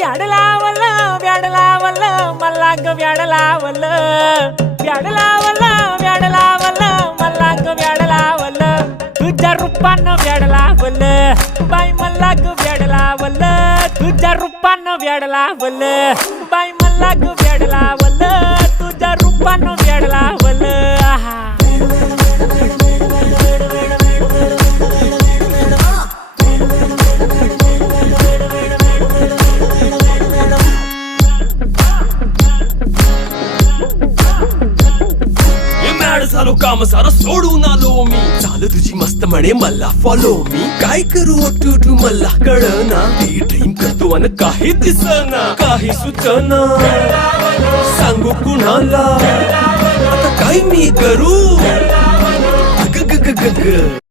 व्याड लावलं व्याड लावलं मला ग व्याड लावलं व्याड लावलं व्याड लावलं मला ग व्याड लावलं तुझ्या रूपानं व्याड लावलं बाई मला ग व्याड लावलं तुझ्या रूपानं व्याड लावलं बाई मला ग व्याड लावलं तुझ्या रूपानं व्याड लावलं आहा झालो काम सारं सोडून आलो मी चाल तुझी मस्त म्हणे मला फॉलो मी काय करू टू मला कळना ती ड्रीम करतो अन काही दिसना काही सुचना सांगू कुणाला आता काय मी करू ग ग ग ग ग